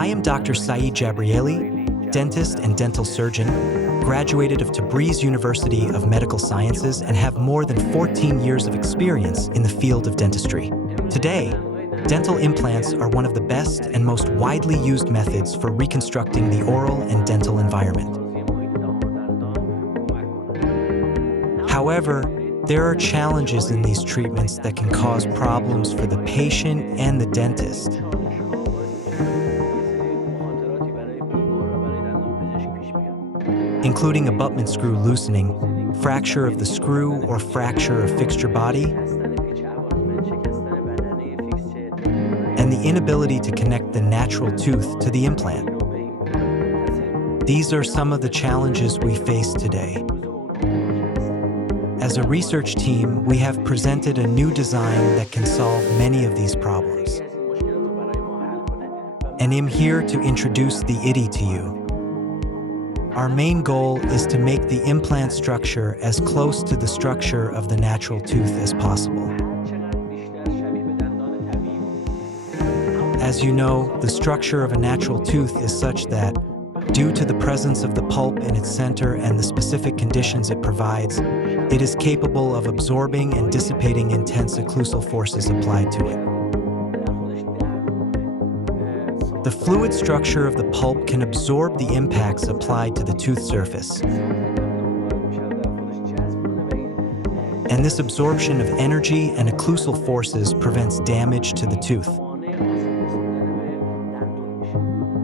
I am Dr. Saeid Jebraeili, dentist and dental surgeon, graduated of Tabriz University of Medical Sciences and have more than 14 years of experience in the field of dentistry. Today, dental implants are one of the best and most widely used methods for reconstructing the oral and dental environment. However, there are challenges in these treatments that can cause problems for the patient and the dentist. Including abutment screw loosening, fracture of the screw or fracture of fixture body, and the inability to connect the natural tooth to the implant. These are some of the challenges we face today. As a research team, we have presented a new design that can solve many of these problems. And I'm here to introduce the IDI to you. Our main goal is to make the implant structure as close to the structure of the natural tooth as possible. As you know, the structure of a natural tooth is such that, due to the presence of the pulp in its center and the specific conditions it provides, it is capable of absorbing and dissipating intense occlusal forces applied to it. The fluid structure of the pulp can absorb the impacts applied to the tooth surface. And this absorption of energy and occlusal forces prevents damage to the tooth.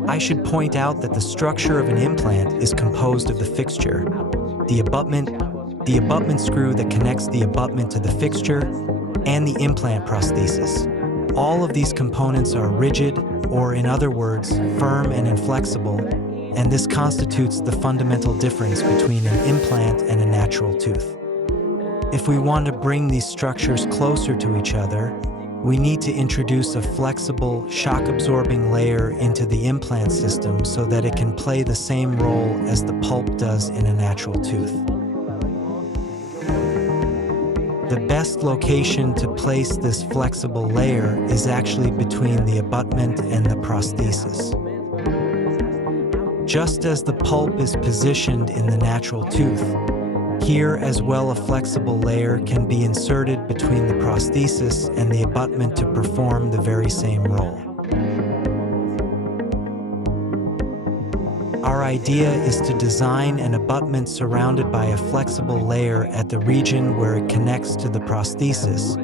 I should point out that the structure of an implant is composed of the fixture, the abutment screw that connects the abutment to the fixture, and the implant prosthesis. All of these components are rigid, or in other words, firm and inflexible, and this constitutes the fundamental difference between an implant and a natural tooth. If we want to bring these structures closer to each other, we need to introduce a flexible, shock-absorbing layer into the implant system so that it can play the same role as the pulp does in a natural tooth. The best location to place this flexible layer is actually between the abutment and the prosthesis. Just as the pulp is positioned in the natural tooth, here as well a flexible layer can be inserted between the prosthesis and the abutment to perform the very same role. Our idea is to design an abutment surrounded by a flexible layer at the region where it connects to the prosthesis,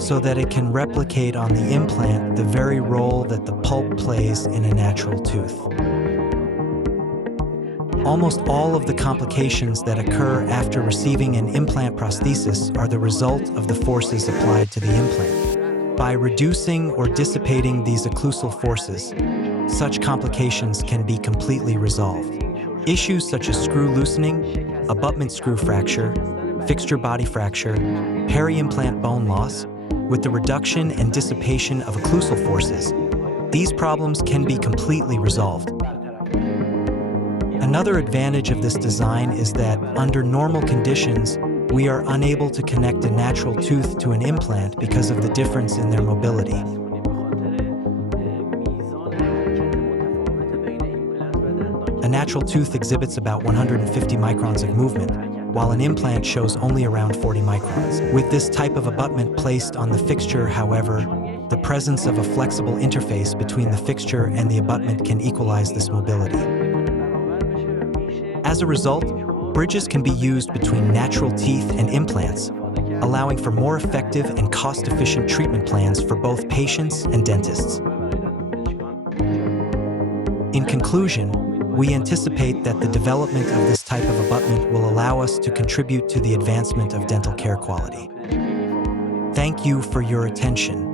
so that it can replicate on the implant the very role that the pulp plays in a natural tooth. Almost all of the complications that occur after receiving an implant prosthesis are the result of the forces applied to the implant. By reducing or dissipating these occlusal forces, such complications can be completely resolved. Issues such as screw loosening, abutment screw fracture, fixture body fracture, peri-implant bone loss, with the reduction and dissipation of occlusal forces, these problems can be completely resolved. Another advantage of this design is that, under normal conditions, we are unable to connect a natural tooth to an implant because of the difference in their mobility. A natural tooth exhibits about 150 microns of movement, while an implant shows only around 40 microns. With this type of abutment placed on the fixture, however, the presence of a flexible interface between the fixture and the abutment can equalize this mobility. As a result, bridges can be used between natural teeth and implants, allowing for more effective and cost-efficient treatment plans for both patients and dentists. In conclusion, we anticipate that the development of this type of abutment will allow us to contribute to the advancement of dental care quality. Thank you for your attention.